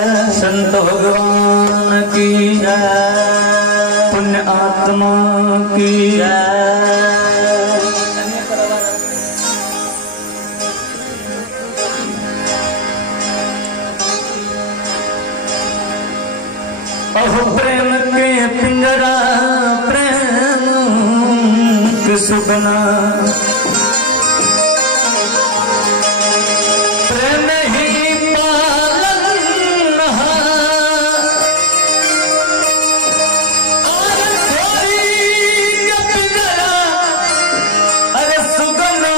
संत भगवान की पुण्य आत्मा की अहो प्रेम के पिंजरा प्रेम के सुगना प्रेम ही पालन और छोरी के पिंजरा अरे सुगना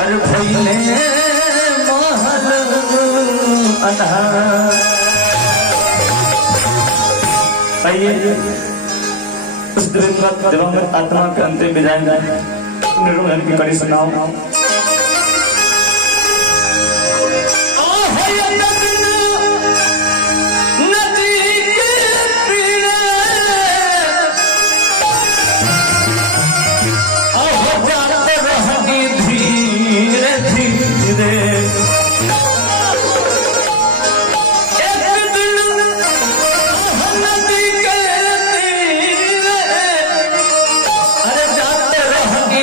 अरे भैले आइए उस दिवंगत आत्मा के अंतिम विदाई निर्मल की कड़ी सुनाओ।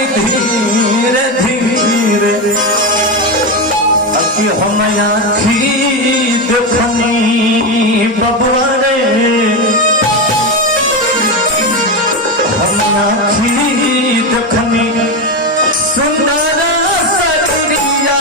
धीरे धीरे हम आखी देखनी बबुआ रे हम आखी देखनी सुंदर सरिया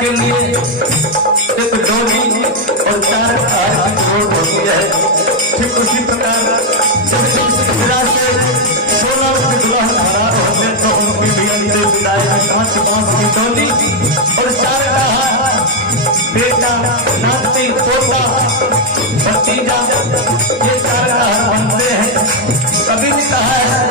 के लिए एक डोली और 4 आरती रोड होती है। ठीक उसी प्रकार सोलह की दुल्हन हरा होते तो उनकी भी अंतिम विदाई में 5 बांस की टोली और 4 का बेटा नाती पोता भतीजा, ये 4 का बनते हैं। कभी भी कहा है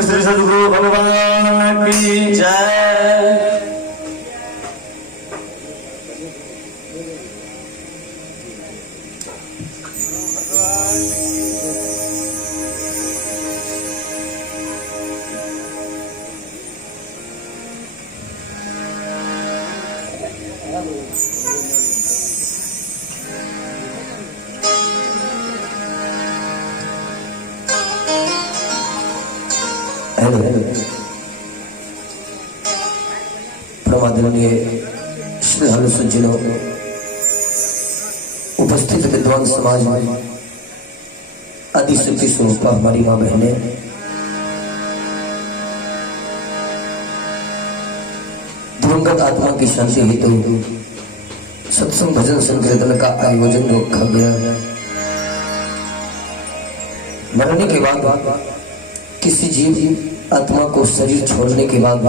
श्री सद्गुरु भगवान की जय। परमादरणीय श्रद्धालु सज्जनों, उपस्थित विद्वान समाज में आदिशक्ति स्वरूपा हमारी माँ बहने, दिवंगत आत्मा की शांति हेतु सत्संग भजन संकीर्तन का आयोजन रखा गया। मरने के बाद किसी जीव आत्मा को शरीर छोड़ने के बाद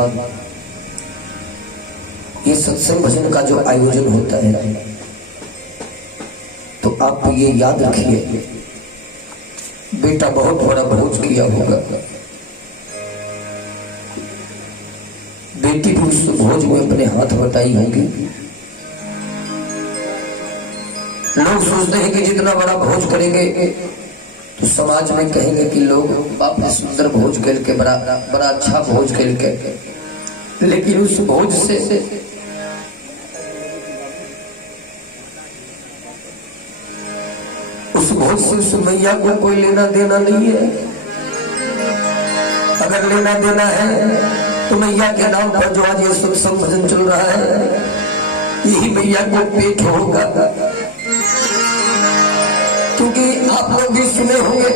ये सत्संग भजन का जो आयोजन होता है, तो आप ये याद रखिए, बेटा बहुत बड़ा भोज किया होगा, बेटी भी उस भोज में अपने हाथ बटाई होंगी। लोग सोचते हैं कि जितना बड़ा भोज करेंगे तो समाज में कहेंगे कि लोग बाप ने सुंदर भोज करके बड़ा अच्छा भोज करके, लेकिन उस भोज से उस मैया को कोई लेना देना नहीं है। अगर लेना देना है तो मैया के नाम पर जो आज ये सत्संग भजन चल रहा है, यही मैया को पेट होगा। क्योंकि आप लोग भी सुने होंगे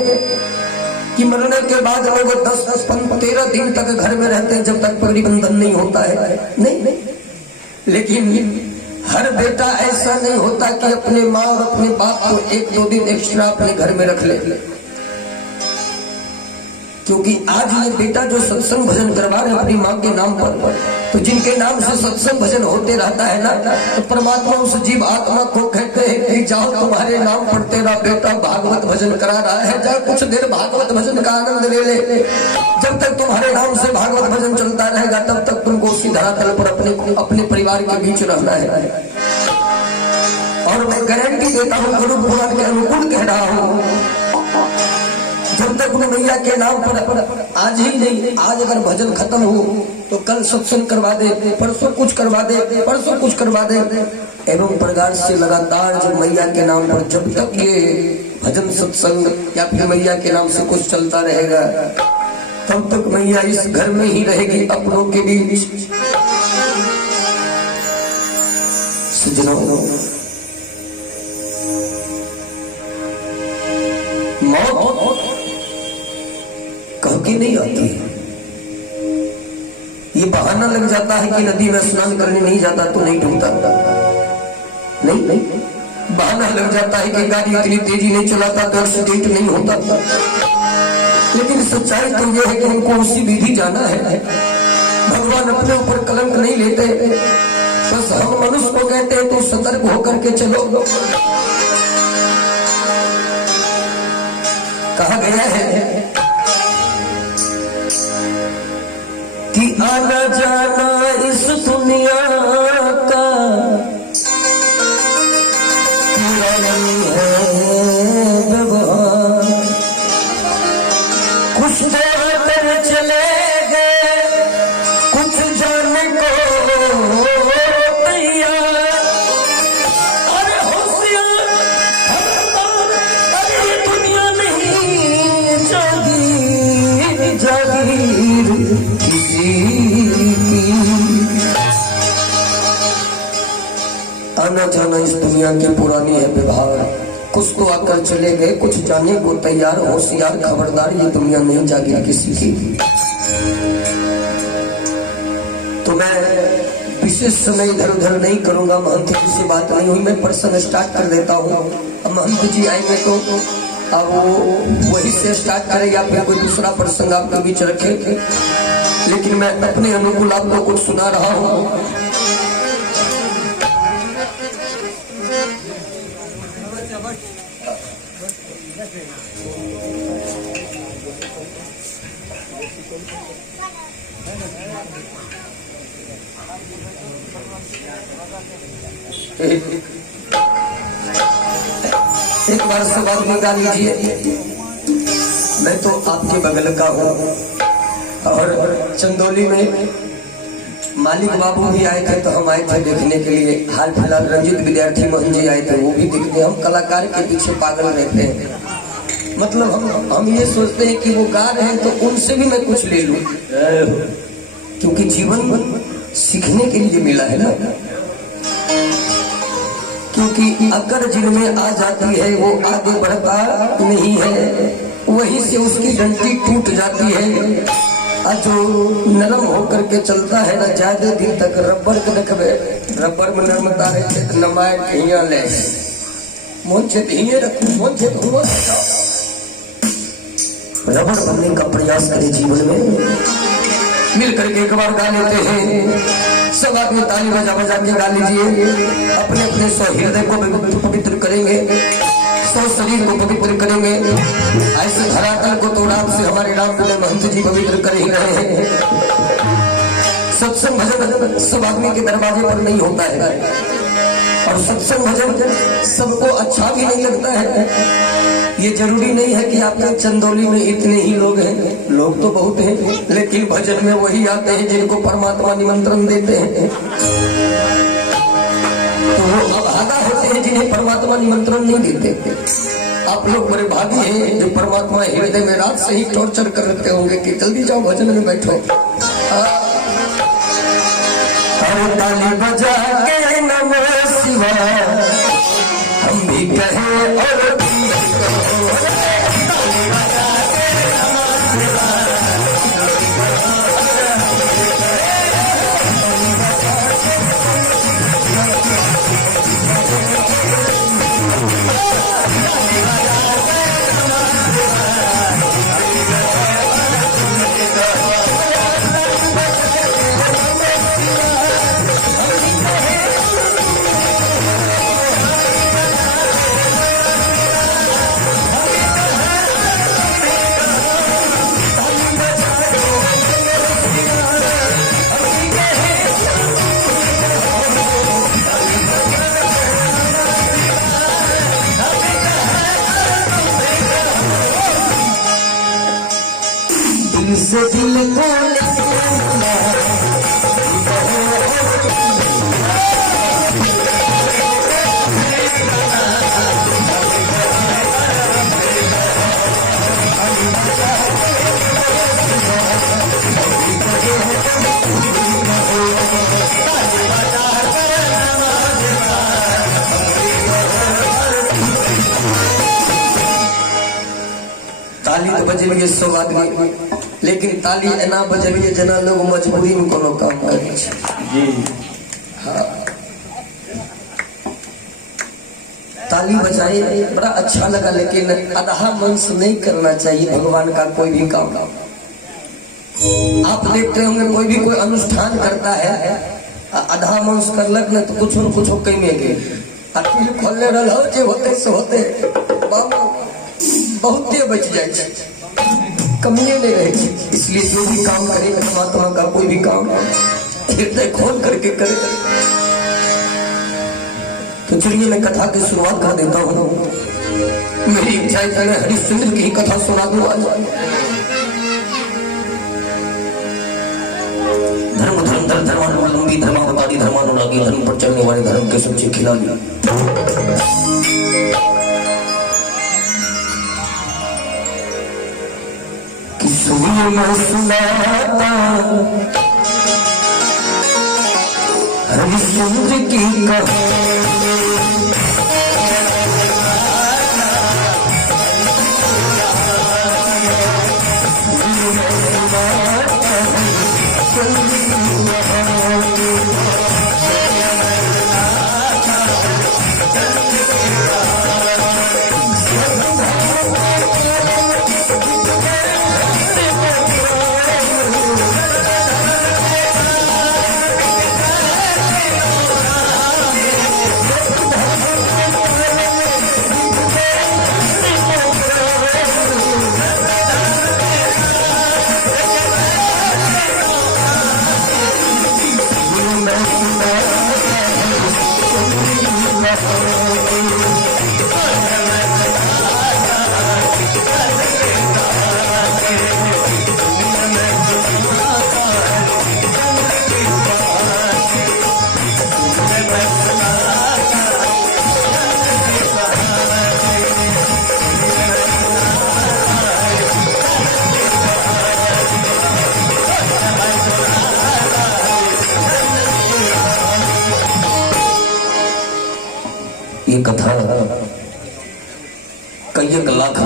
कि मरने के बाद लोग 10-13 दिन तक घर में रहते हैं जब तक पगड़ी बंधन नहीं होता है। नहीं, लेकिन हर बेटा ऐसा नहीं होता कि अपने माँ और अपने बाप को 1-2 दिन एक्स्ट्रा अपने घर में रख ले। क्योंकि आज ये बेटा जो सत्संग भजन करवा रहे अपनी माँ के नाम पर, तो जिनके नाम से सत्संग भजन होते रहता है ना, तो परमात्मा उस जीव आत्मा को कहते हैं कि जाओ, तुम्हारे नाम पर तेरा बेटा भागवत भजन करा रहा है, जाओ कुछ देर भागवत भजन का आनंद ले ले। जब तक तुम्हारे नाम से भागवत भजन चलता रहेगा तब तक तुमको उसी धरातल पर अपने परिवार के बीच रहना है। और मैं गारंटी देता हूँ, गुरु पुराण के अनुकूल कह रहा हूँ, जब तक उन मैया के नाम पर आज ही नहीं, आज अगर भजन खत्म हो तो कल सत्संग करवा दे, परसों कुछ करवा दे, परसों कुछ करवा दे, एवं प्रकार से लगातार जब मैया के नाम पर जब तक ये भजन सत्संग या फिर मैया के नाम से कुछ चलता रहेगा, तब तक मैया इस घर में ही रहेगी, अपनों के बीच। सज्जनों, मौत कह के नहीं आती है। ये बहाना लग जाता है कि नदी में स्नान करने नहीं जाता तो नहीं डूबता। नहीं, बहाना लग जाता है कि गाड़ी इतनी तेजी नहीं चलाता तो एक्सीडेंट नहीं होता। लेकिन सच्चाई तो ये है कि हमको उसी विधि जाना है। भगवान अपने ऊपर कलंक नहीं लेते, बस हम मनुष्य को कहते हैं तो सतर्क होकर के चलो। कहा गया है कि आना जाना इस दुनिया का पूरा नहीं है व्यवहार, कुछ देर कर चले गए, कुछ जाने को तैयार। अरे होशियार, अरे ये दुनिया नहीं जागीर जागीर किसी की। आना जाना इस दुनिया की पुरानी है व्यवहार, कुछ तो आकर चले गए, कुछ जाने को तैयार। होशियार, खबरदार, ये दुनिया नहीं जागी किसी की। तो मैं विशेष समय इधर उधर नहीं करूंगा, महंत जी से बात नहीं हुई, मैं प्रसंग स्टार्ट कर देता हूँ। अब महंत जी आएंगे तो अब वो वही से स्टार्ट करें या फिर कोई दूसरा प्रसंग आपके बीच रखे, लेकिन मैं अपने अनुकूल आपको कुछ सुना रहा हूँ। एक बार से बात निकाल लीजिए। मैं तो आपके बगल का हूँ और चंदौली में मालिक बाबू भी आए थे, तो हम आए थे देखने के लिए। हाल फिलहाल रंजित विद्यार्थी मोहन जी आए थे, वो भी देखते। हम कलाकार के पीछे पागल रहते हैं। मतलब हम ये सोचते हैं कि वो गा रहे हैं तो उनसे भी मैं कुछ ले लूं, क्योंकि जीवन सीखने के लिए मिला है ना। क्योंकि अगर जिनमें आ जाती है वो आगे बढ़ता नहीं है, वहीं से उसकी डंडी टूट जाती है। और जो नरम होकर के चलता है ना ज्यादा दिन तक, रबर के देखबे, रबर में नरमता रहते तो नमाय कहिया ले मन से धीरे रखू, मन से धुआं रबर बनने का प्रयास करें जीवन में। मिल करके एक बार गा लेते हैं, सब आदमी ताली बजा बजा के गा लीजिए। अपने अपने हृदय को पवित्र करेंगे, शरीर को पवित्र करेंगे। ऐसे धरातल को तो राम से हमारे राम विनय महंत जी पवित्र कर ही रहे हैं। सत्संग भजन सब आदमी के दरवाजे पर नहीं होता है, और सत्संग भजन सबको अच्छा भी नहीं लगता है। ये जरूरी नहीं है कि आपके चंदौली में इतने ही लोग हैं, लोग तो बहुत हैं, लेकिन भजन में वही आते हैं जिनको परमात्मा निमंत्रण देते हैं। तो वो अभागा होते हैं जिन्हें परमात्मा निमंत्रण नहीं देते। आप लोग बड़े भागी हैं जो परमात्मा हृदय में रात से ही टॉर्चर कर रहे होंगे कि जल्दी जाओ भजन में बैठो। ताली बजा के नमो शिवाय हम भी कहें और से दिल को ताली तो बजे सब आदमी, लेकिन ताली एना बजलिए जना लोग मजबूरी में कोनो काम करे जी। हाँ, ताली बजाए बड़ा अच्छा लगा, लेकिन आधा मन से नहीं करना चाहिए भगवान का कोई भी काम। आप देखते होंगे कोई भी कोई अनुष्ठान करता है, आधा मन से करलक न तो कुछ न कुछ कहीं में गए अखिल खोलने रहो जे होते से होते बाबू बहुते बच जाए, कमियां नहीं रहे। इसलिए जो भी काम करे परमात्मा का कोई भी काम हृदय खोल करके करे। तो चलिए मैं कथा की शुरुआत कर देता हूँ। मेरी इच्छा है मैं हरिश्चंद्र की ही कथा सुना दूं आज। धर्म धर्म धर्म धर्मानुलंबी धर्मावतारी धर्मानुरागी धर्म पर चलने वाले धर्म के सच्चे खिलाड़ी। सुनिए मैं सुनाता हरिश्चंद्र की कहानी।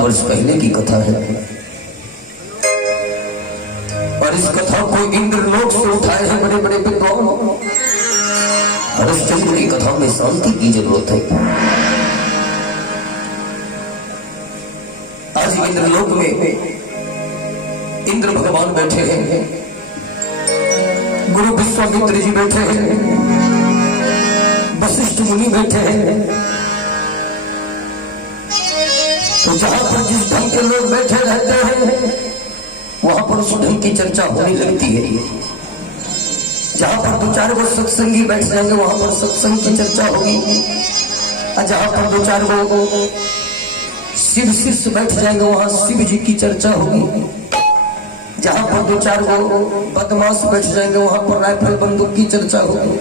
वर्ष पहले की कथा है और इस कथा को इंद्रलोक से उठाए हैं बड़े बड़े विद्वान। हरिश्चंद्र की कथा में शांति की जरूरत है। आज इंद्रलोक में इंद्र भगवान बैठे हैं, गुरु विश्वामित्र जी बैठे हैं, वशिष्ठ मुनि बैठे हैं। तो जहां पर जिस ढंग के लोग बैठे रहते हैं वहां पर उस ढंग की चर्चा होने लगती है। जहां पर दो चार गो सत्संगी बैठ जाएंगे वहां पर सत्संग की चर्चा होगी, और जहां पर दो चार गो शिव शिष्य बैठ जाएंगे वहां शिव जी की चर्चा होगी। जहां पर दो चार गो बदमाश बैठ जाएंगे वहां पर राइफल बंदूक की चर्चा होगी।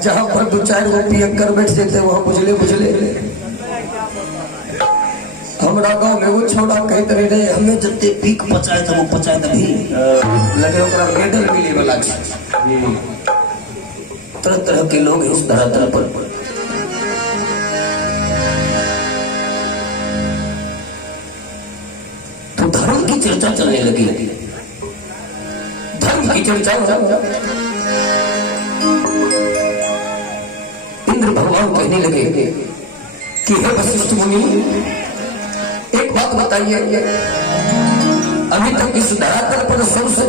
जहां पर दो चार गो पियक्कर बैठ जाते वहां बुझले बुझले। हमारा गांव में वो छोड़ा कहते रहे हमें जते पीक पचाए तो वो पचाए तभी लगे ओकरा मेडल मिले वाला। तरह तरह के लोग इस धरातल पर। तो धर्म की चर्चा चलने लगी। धर्म की चर्चा इंद्र भगवान कहने लगे कि हे वशिष्ठ मुनि, एक बात बताइए, अभी तक इस धरातल पर सबसे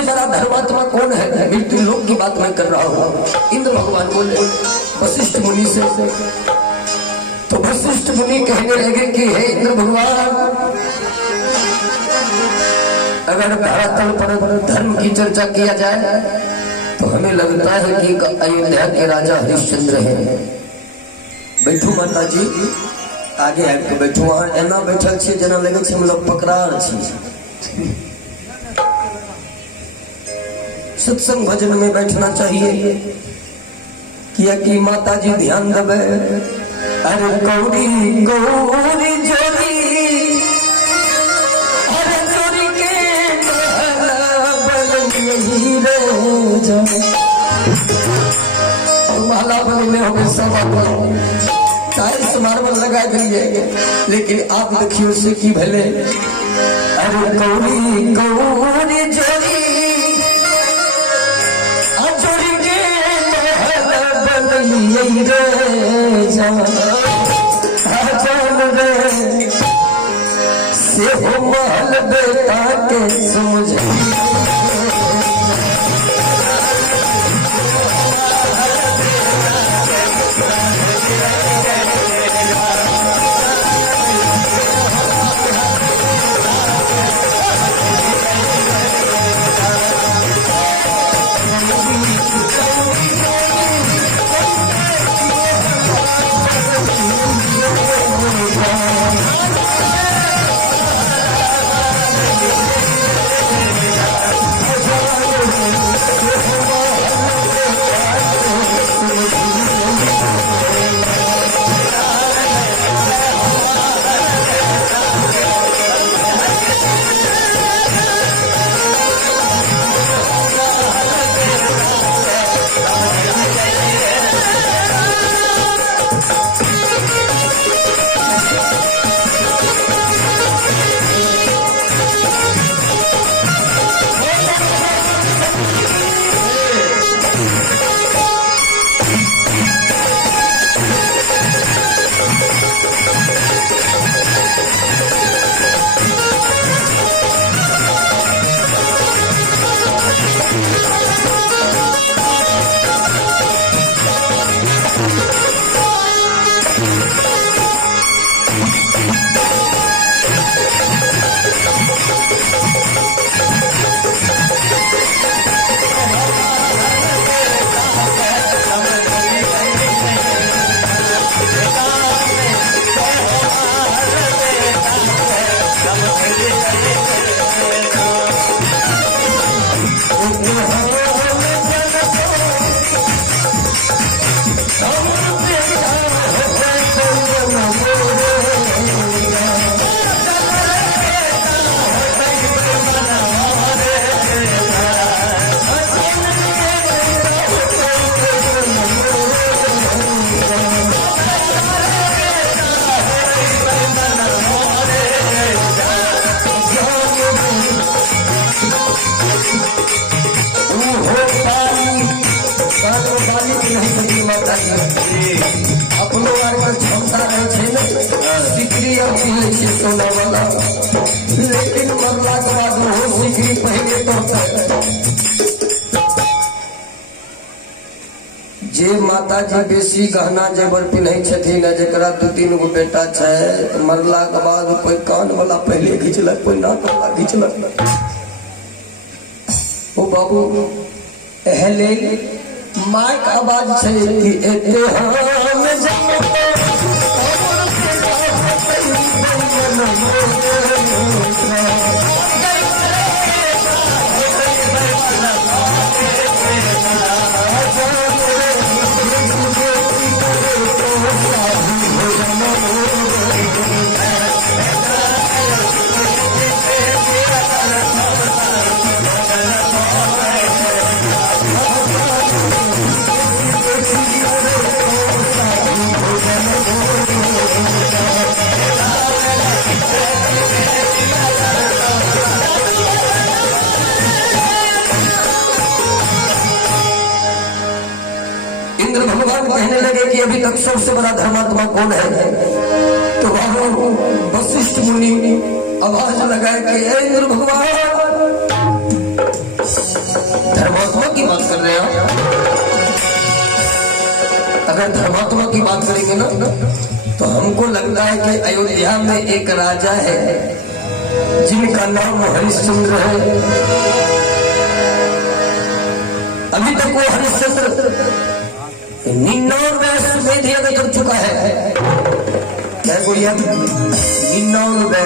बड़ा धर्मात्मा कौन है? मृत्यु लोक की बात मैं कर रहा हूं। इंद्र भगवान बोले वशिष्ठ मुनि से। तो वशिष्ठ मुनि कहने लगे कि हे इंद्र भगवान, अगर धरातल पर धर्म की चर्चा किया जाए तो हमें लगता है कि अयोध्या के राजा हरिश्चंद्र हैं। बैठू माता जी, आगे आके बैठू। वहां एना बैठल छे जना लगे छे हम लोग पकड़ार छी। सत्संग भजन में बैठना चाहिए, कि माता जी ध्यान देवे। अरे गौरी गौरी जोरी, अरे जोरी के माला बनी में हमेशा टाइल्स मार्बल लगा दिए, लेकिन आप देखियो से की भले। अरे गौरी गौरी जोरी, जोरी के बदलिए रे जान रे से हो महल बेटा के समझ। पिया पीले से सोना वाला, लेकिन मरला के बाद वो सिकरी पहले तो जे माता जी बेसी गहना जेवर पिन्है छथिन, जरा 2-3 गो बेटा छै, मरला के बाद कोई कान वाला पहले घिचलक, कोई नाक वाला घिचलक। ओ बाबू एहले माइक आवाज छै कि एते हम जाने भगवान कहने लगे कि अभी तक सबसे बड़ा धर्मात्मा कौन है? तो वहां वशिष्ठ मुनि आवाज लगाए कि इंद्र भगवान, धर्मात्मा की बात कर रहे हैं। अगर धर्मात्मा की बात करेंगे ना तो हमको लगता है कि अयोध्या में एक राजा है जिनका नाम हरिश्चंद्र है। अभी तक वो हरिश्चंद्र 99 अश्वमेध यज्ञ कर चुका है। क्या बोलिए? 99।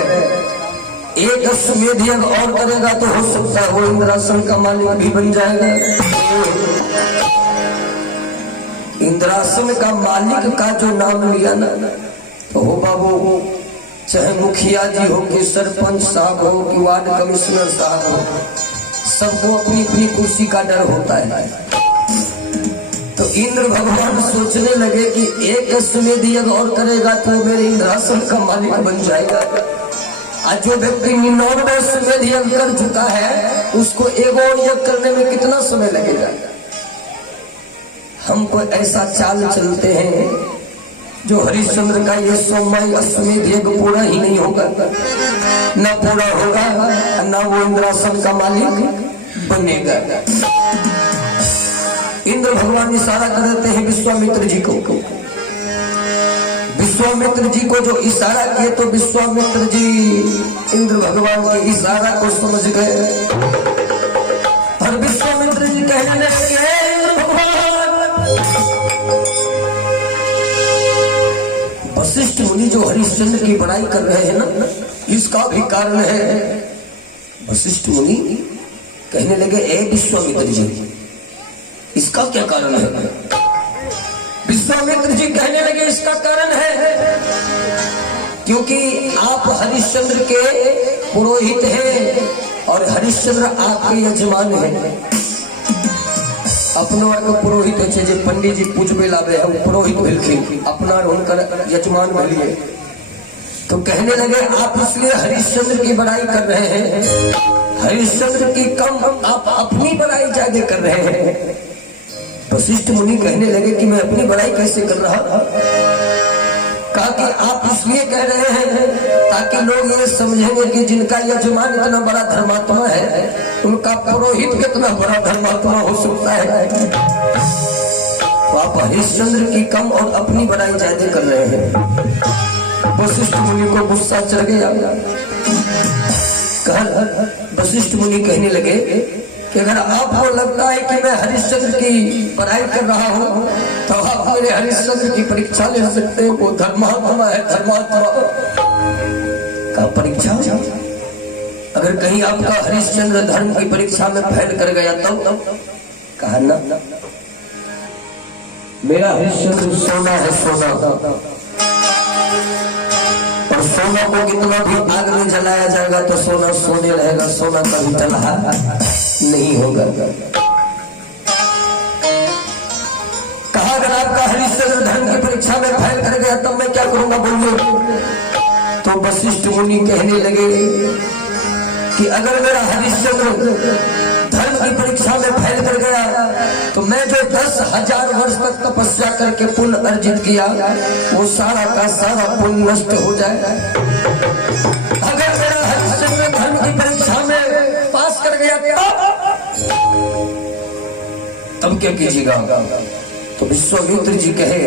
एक अश्वमेध यज्ञ और करेगा तो हो सकता है वो इंद्रासन का मालिक भी बन जाएगा। इंद्रासन का मालिक का जो नाम लिया ना, तो हो बाबू, चाहे मुखिया जी हो कि सरपंच साहब हो कि वार्ड कमिश्नर साहब हो, सबको अपनी अपनी कुर्सी का डर होता है। तो इंद्र भगवान सोचने लगे कि एक अश्वमेध यज्ञ और करेगा तो मेरे इंद्रासन का मालिक बन जाएगा। आज जो व्यक्ति 99 अश्वमेध यज्ञ कर चुका है, उसको एक और यज्ञ करने में कितना समय लगेगा? हमको ऐसा चाल चलते हैं जो हरिश्चंद्र का ये 100 अश्वमेध यज्ञ पूरा ही नहीं होगा, न पूरा होगा, न वो इंद्रासन का मालिक बनेगा। इंद्र भगवान इशारा कर देते हैं विश्वामित्र जी को। विश्वामित्र जी को जो इशारा किए तो विश्वामित्र जी इंद्र भगवान के इशारा को समझ गए और विश्वामित्र जी कहने लगे, इंद्र भगवान, वशिष्ठ मुनि जो हरिश्चंद्र की बड़ाई कर रहे हैं ना, इसका भी कारण है। वशिष्ठ मुनि कहने लगे, ए विश्वामित्र जी, इसका क्या कारण है? विश्वामित्र जी कहने लगे, इसका कारण है क्योंकि आप हरिश्चंद्र के पुरोहित हैं और हरिश्चंद्र आपके यजमान हैं। अपना के पुरोहित है, जे पंडित जी पूजबे लावे है, वो पुरोहित भेलखिन, अपना उनकर यजमान भेलिए। तो कहने लगे, आप इसलिए हरिश्चंद्र की बड़ाई कर रहे हैं, हरिश्चंद्र की कम आप अपनी बड़ाई ज्यादा कर रहे हैं। वशिष्ठ मुनि कहने लगे कि मैं अपनी बड़ाई कैसे कर रहा? कहा कि आप इसलिए कह रहे हैं ताकि लोग ये समझेंगे कि जिनका यजमान इतना बड़ा धर्मात्मा है, उनका पुरोहित कितना बड़ा धर्मात्मा हो सकता है। तो आप हरिश्चंद्र की कम और अपनी बड़ाई ज्यादा कर रहे हैं। वशिष्ठ मुनि को गुस्सा चढ़ गया। वशिष्ठ मुनि कहने लगे कि अगर आपको लगता है कि मैं हरिश्चंद्र की पढ़ाई कर रहा हूँ तो आप मेरे हरिश्चंद्र की परीक्षा ले सकते हैं। वो धर्मात्मा है, धर्मात्मा का परीक्षा। अगर कहीं आपका हरिश्चंद्र धर्म की परीक्षा में फेल कर गया तब कहा ना, मेरा हरिश्चंद्र सोना है, सोना, और सोना को कितना भी आग में जलाया जाएगा तो सोना सोने रहेगा, सोना कभी जला नहीं होगा। कहा अगर आपका हरिश्चंद्र धर्म की परीक्षा में फेल कर गया तब मैं क्या करूंगा, बोलिए? तो वशिष्ठ मुनि कहने लगे कि अगर मेरा हरिश्चंद्र धर्म की परीक्षा में फेल कर गया तो मैं जो 10,000 वर्ष तक तपस्या करके पुण्य अर्जित किया वो सारा का सारा पुण्य नष्ट हो जाए। अगर मेरा हरिश्चंद्र धर्म की परीक्षा में पास कर गया तब क्या कीजिएगा? तो विश्वामित्र जी कहे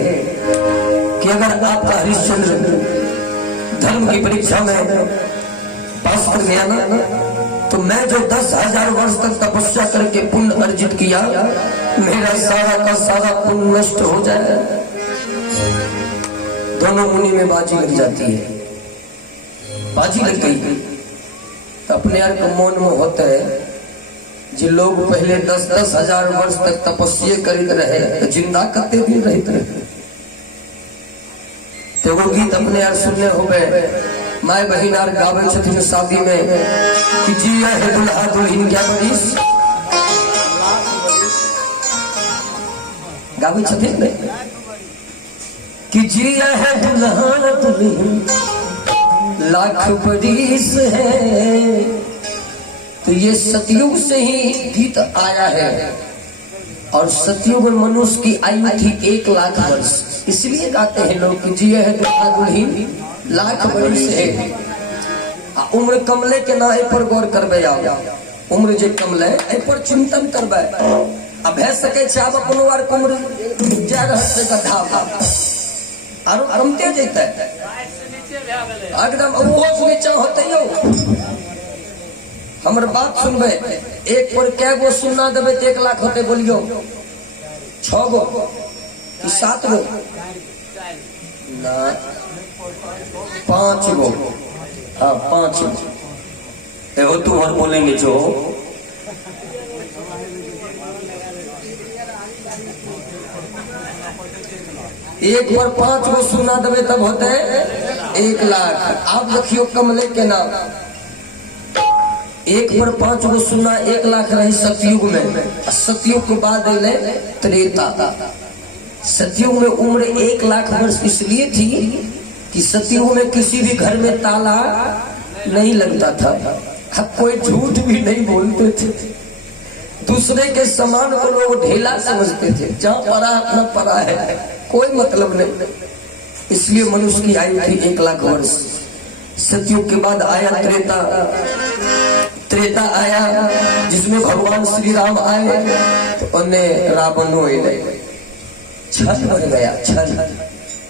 कि अगर आपका हरिश्चंद्र धर्म की परीक्षा में पास कर गया ना तो मैं जो 10,000 वर्ष तक तपस्या करके पुण्य अर्जित किया मेरा सारा का सारा पुण्य नष्ट हो जाए। दोनों मुनि में बाजी लग जाती है। बाजी लग गई तो अपने आप को मौन में होता है जो लोग पहले 10-10 हजार वर्ष तक तपस्या करित रहे तो जिंदा कते दिन रहते रहे। तो वो गीत अपने यार सुनने हो गए माय बहिन आर गावे छथिन शादी में कि जिया है दुल्हा दुल्हन क्या बरिस गावे छथिन कि जिया है दुल्हा दुल्हन लाख बरिस है। तो ये सतयुग से ही गीत आया है और सतयुग में मनुष्य की आयु थी 1 लाख वर्ष। इसलिए गाते हैं लोग कि जिए है दुल्हा दुल्हन लाख वर्ष है। उम्र कमले के ना पर गौर करबे आओ उम्र जे कमले ए पर चिंतन करबे अब भे सके छै अब कोनो बार उम्र जा रहल छै गधा आरो कमते जैते एकदम ओहो से नीचा होते यो। हमर बात सुनबे एक पर कै गो सुनना देबे तो 1 लाख होते बोलियो 6 गो कि 7 गो ना 5 गो। हाँ 5 गो एगो तुम और बोलेंगे जो एक पर 5 गो सुनना देबे तब होते 1 लाख। आप देखियो कमले के नाम एक पर 5 गो सुनना 1 लाख रही सतयुग में। सतयुग के बाद अले त्रेता। सतयुग में उम्र 1 लाख वर्ष इसलिए थी कि सतयुग में किसी भी घर में ताला नहीं लगता था। अब कोई झूठ भी नहीं बोलते थे। दूसरे के सामान को लोग ढेला समझते थे। जहाँ पड़ा अपना पड़ा है कोई मतलब नहीं। इसलिए मनुष्य की आयु थी 1 लाख वर्ष। सतयुग के बाद आया त्रेता। त्रेता आया जिसमें भगवान श्री राम आए तो उन्हें रावण हो छल बढ़ गया। छल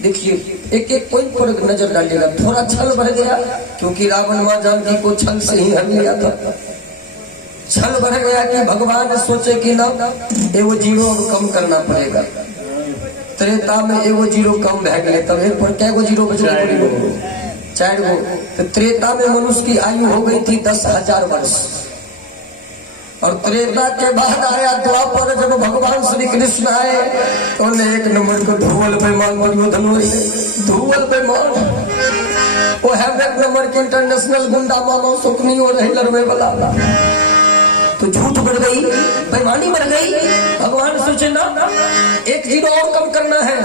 देखिए एक एक पॉइंट पर नजर डालिएगा। थोड़ा छल बढ़ गया क्योंकि रावण मां जानकी को छल से ही हर लिया था। छल बढ़ गया कि भगवान सोचे कि ना एगो जीरो अब कम करना पड़ेगा। त्रेता में एगो जीरो कम भे गए तब एक पर कै गो जीरो बच गए 4 गो। तो त्रेता में मनुष्य की आयु हो गई थी 10,000 वर्ष। और त्रेता के बाद आया द्वापर। जब भगवान श्री कृष्ण आए तो उन्हें 1 नंबर को धुवल बेमान दुर्योधन धुवल बेमान वो है 1 नंबर के इंटरनेशनल गुंडा मानो सुकनी हो रही लड़वे वाला। तो झूठ बढ़ गई बेईमानी बढ़ गई। भगवान सोचे ना 1 जीरो और कम करना है।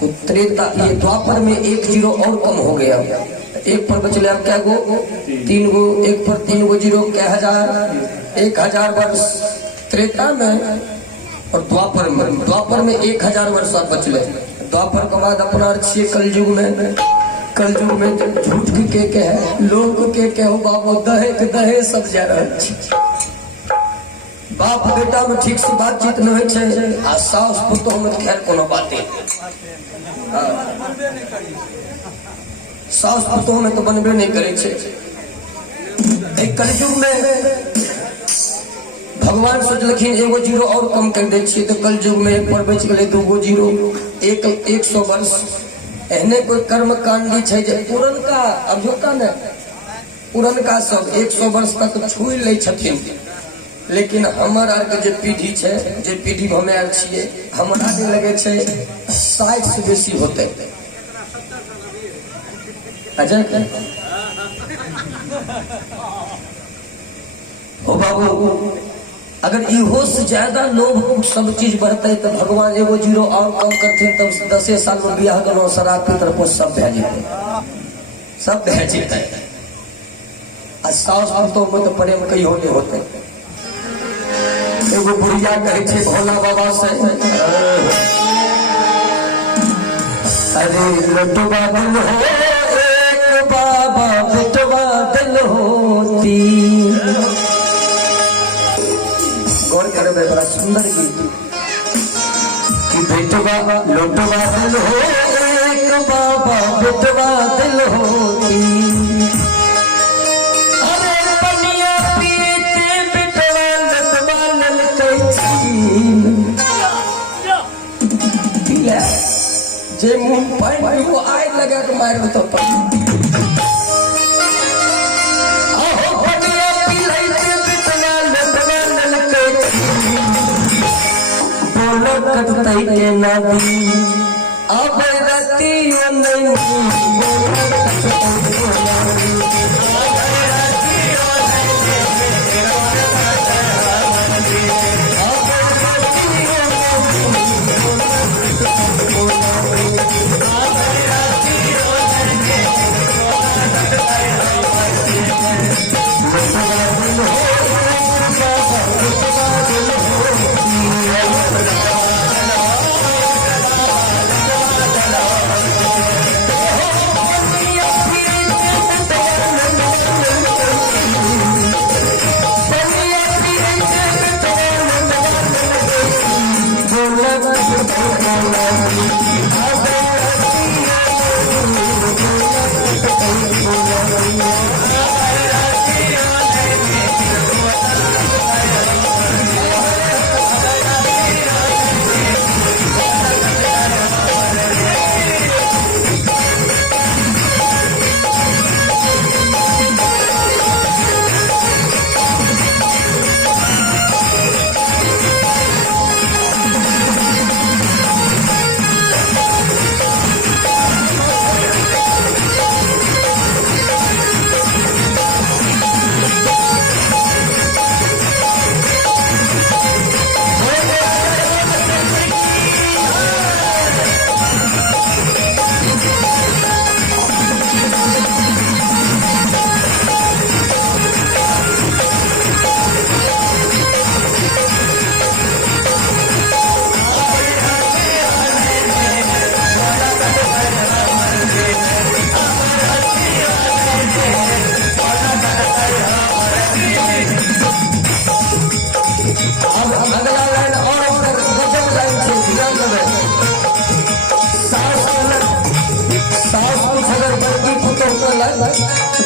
तो त्रेता ये द्वापर में 1 जीरो और कम हो गया। 1 पर बचले अब क्या गो 3 गो। 1 पर 3 गो जीरो क्या 1,000 वर्ष त्रेता में। और द्वापर में 1,000 वर्ष अब बचले। द्वापर के बाद अपना अच्छे कलयुग में। कलयुग में झूठ के है लोग के हो बाबू दहे सब जा रहा। बाप बेटा में ठीक से बातचीत न हो सास पुतोह में खैर कोनो बात सास पुतोह में तो बनबे नहीं करे। कलयुग में भगवान सोचलखिन एगो जीरो और कम कर दे तो कलयुग में 1 पर बच गए 2 गो जीरो 100 वर्ष। एहने कोई कर्म कांडी छै जे पुरनका अभियोका ने पुरनका सब 100 वर्ष तक छुई ले छथिन। लेकिन हमर आर के जे पीढ़ी छै जे पीढ़ी में हमे आर छिए हमरा के लगे छै 60 से बेसी होते। अजय हो बाबू अगर इहो से ज्यादा लोग सब चीज बढ़ते तो भगवान एगो जीरो और कम करते तब 10 साल में बियाह करो शराब की तरफ सब भे जेते सब भे जेते। सास पुतोह में तो प्रेम कहियो नहीं होते। एगो बुढ़िया कहे छे भोला बाबा से, अरे लटवा दिल हो एक बाबा बेटवा दिल होती। गौर करे बड़ा सुंदर गीत कि बेटवा लटवा दिल हो एक बाबा बेटवा दिल होती। जे मुंह पाइन वो आय लगा के मार तो आहो बनिया पिलाई के बिटवा लंदवा ललके बोलो कटतई के नादी अब राती नहीं बोलो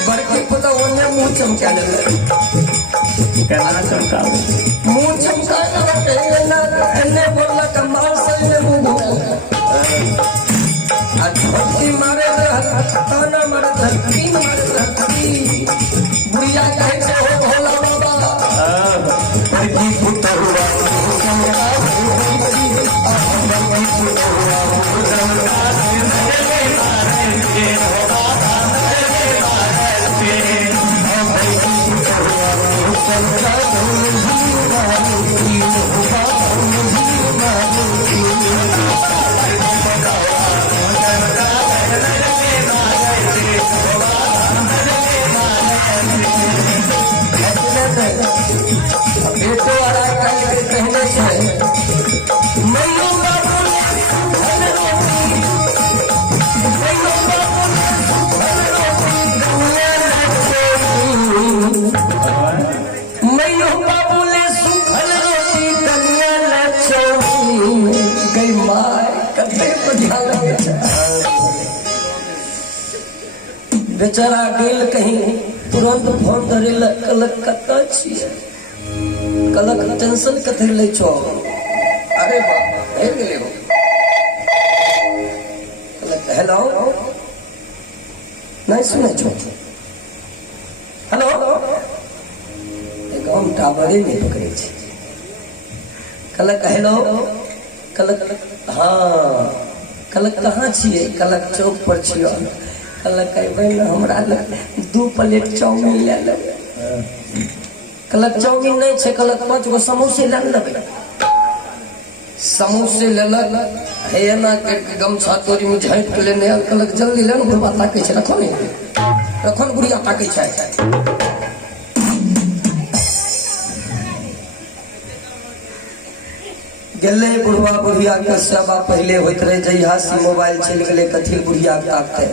बड़की पुता ओने मुंह चमकाने लगे। कैमरा चमका मुंह चमकाने लगे एने बोला कमाल से ने मुंह धरती मारे ताना मारे धरती बुढ़िया कहे से हो भोला बाबा बड़की पुता हुआ बेटो वाला कहने से बेचारा गेल कहीं तुरंत फोन धरे कलक कत कलक टेंशन कथे ले छो। अरे बाप हेल गेले हो कलक हेलो नहीं सुने छो हेलो एकदम टावरे नहीं पकड़े छे। कलक हेलो कलक हाँ कलक कहाँ छिए कलक चौक पर छियो। कलक हमरा 2 प्लेट चाउमीन ले लेबै। कलक चाउमीन नहीं छे कलक 5 गो समोसे ले लेबै। समोसे लेलक है ना करके गमछा तोरी में झाँट के लेने कलक जल्दी ले बुढ़वा ताके छे रखो नहीं रखो बुढ़िया ताके छे गेले बुढ़वा बुढ़िया के सेवा पहले होते रहे, जहिया से मोबाइल चल गए कथिल बुढ़िया ताकते,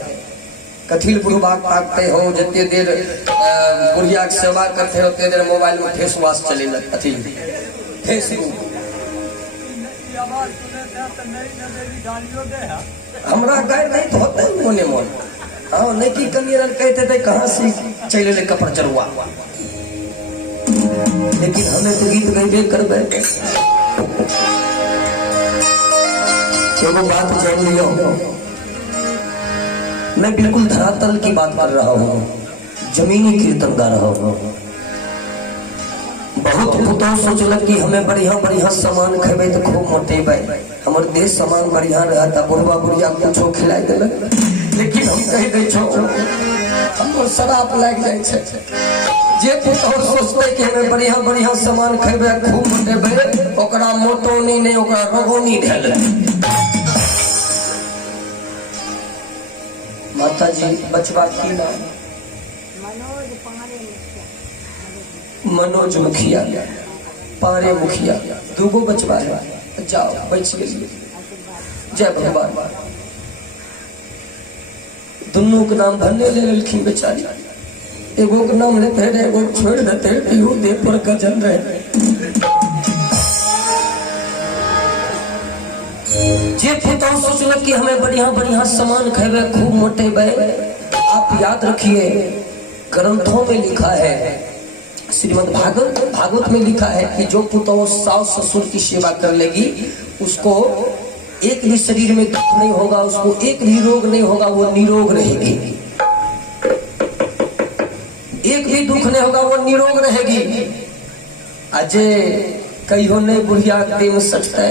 कथिल बुढ़वा ताकते हो, जितने देर बुढ़िया के सेवा करते उतने देर मोबाइल में फेस वॉश चले अथी फेसबुक। हमरा गाय नहीं तो होता है मोने मोन, हाँ नहीं की कनियर कहते थे कहाँ से चले ले कपड़ चरुआ, लेकिन हमें तो गीत गईबे करबे। एगो बात जान लियो, मैं बिल्कुल धरातल की बात कर रहा हूँ, जमीनी कीर्तन गा रहा हूँ। बहुत पुतौ सोचलक कि हमें बढ़िया बढ़िया सामान खेबे तो खूब मोटेबे, हमर देश सामान बढ़िया रहता, बुढ़वा बुढ़िया कुछो खिलाए देलक, लेकिन हम कह दै छो हमर शराब लाग जाय छै। जे पुतौ सोचते कि हमें बढ़िया बढ़िया सामान खेबे खूब मोटेबे, ओकरा मोटोनी नहीं ओकरा रोगोनी ढेल। माता जी बचवा की नाम मनोज मुखिया, पारे मुखिया, दूगो बचवा है, जाओ बच गई, जय भगवान। दोनों के नाम भरने ले लेलखिन बेचारी, एगो के नाम लेते रहे, एगो छोड़ देते इहो देह पर गजन रहे। जे पुतौ सोचलक कि हमें बढ़िया बढ़िया सामान खेबे खूब मोटेबे, आप याद रखिए ग्रंथों में लिखा है, श्रीमद् भागवत में लिखा है कि जो पुतौ सास ससुर की सेवा कर लेगी उसको एक भी शरीर में दुख नहीं होगा, उसको एक भी रोग नहीं होगा, वो निरोग रहेगी। एक भी दुख नहीं होगा, वो निरोग रहेगी। अजय कहियो नहीं बुढ़िया के में सचते,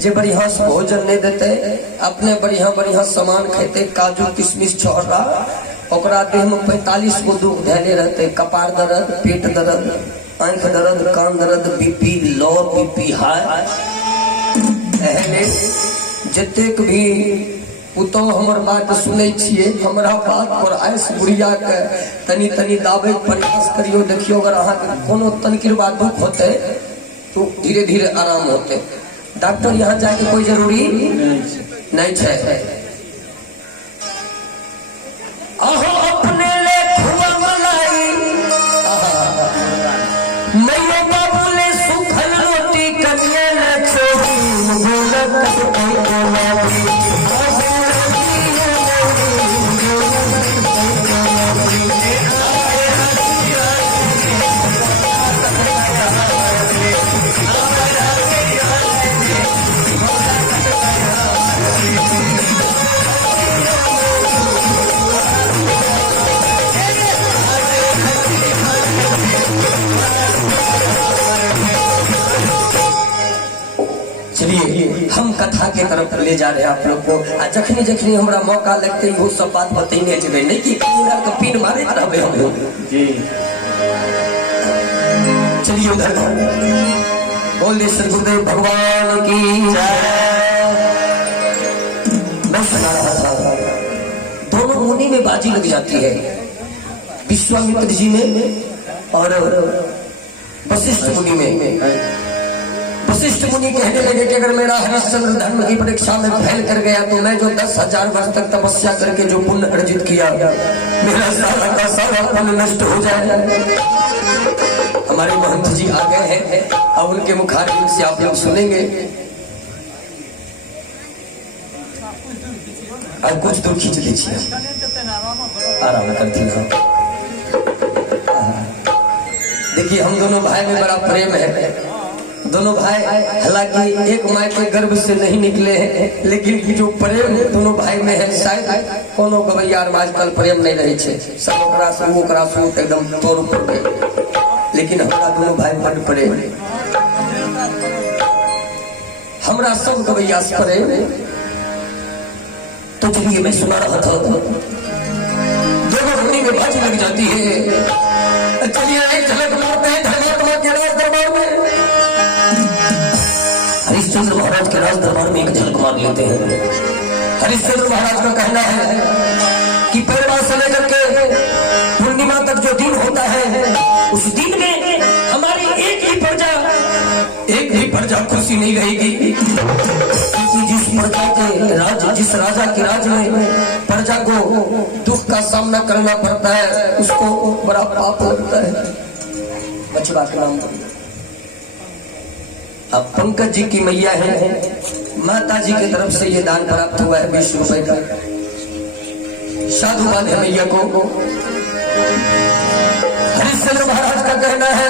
जे बढ़िया भोजन नहीं देते, अपने बढ़िया बढ़िया सामान खेते, काजू किशमिश छोड़ा, ओकरा देह में 45 को दुख धैले रहते, कपार दर्द, पेट दर्द, आंख दर्द, कान दर्द, बीपी लो, बीपी हाई। एहने जतेक भी पुतौ हमर बात सुनै छियै, हमरा बात पर आइस बुढ़िया के तनी तनी दाबे प्रयास करियो, देखियो अगर अहाँ के कोनो तनकिरवा दुख होते तो धीरे धीरे आराम होते। डॉक्टर यहाँ जाके कोई जरूरी नहीं है। अपने ले खुआ मलाई, मैया बाबू ले सुखल रोटी, कन्या ले छोड़ी हम कथा के तरफ ले जा रहे हैं आप लोग को। जखनी जखनी हमरा मौका लगते वो सब बात बतैने जेबे, नहीं कि पीन मारे रहबे हम लोग जी। चलिए उधर बोल श्री गुरुदेव भगवान की जय। मैं सुना रहा था, दोनों मुनि में बाजी लग जाती है, विश्वामित्र जी में और वशिष्ठ मुनि में। वशिष्ठ मुनि कहने लगे कि अगर मेरा हरिश्चंद्र धर्म की परीक्षा में फेल कर गया तो मैं जो 10,000 वर्ष तक तपस्या करके जो पुण्य अर्जित किया, मेरा सारा का सारा पुण्य नष्ट हो जाए। हमारे महंत जी आ गए हैं और उनके मुखारबिंद से आप लोग सुनेंगे। और कुछ दूर खींच लीजिए, आराम करती हूँ। देखिए हम दोनों भाई में बड़ा प्रेम है। दोनों भाई हालांकि एक माँ के गर्भ से नहीं निकले हैं, लेकिन जो प्रेम दोनों भाई में है, शायद कोनो गवैया आजकल प्रेम नहीं रहे छे, सब ओकरा से ओकरा से एकदम तोड़ पड़े, लेकिन हमारा दोनों भाई बड़ प्रेम, हमरा सब गवैया से प्रेम। तो चलिए मैं सुना रहा था, दोनों मुनि में बाजी लग जाती है। चलिए एक झलक मारते हैं धर्मात्मा के राज दरबार में। हरिश्चंद्र महाराज के राज दरबार में एक झलक मार लेते हैं। हरिश्चंद्र महाराज का कहना है कि पहलवा से लेकर के पूर्णिमा तक जो दिन होता है, उस दिन में हमारी एक ही प्रजा प्रजा खुशी नहीं रहेगी, क्योंकि जिस प्रजा के राज, जिस राजा के राज में प्रजा को दुख का सामना करना पड़ता है उसको बड़ा पाप लगता है। बचवा के नाम अब पंकज जी की मैया है, माता जी की तरफ से ये दान प्राप्त हुआ है 20 रुपए का। साधुवाद है मैया को। हरिश्चंद्र महाराज का कहना है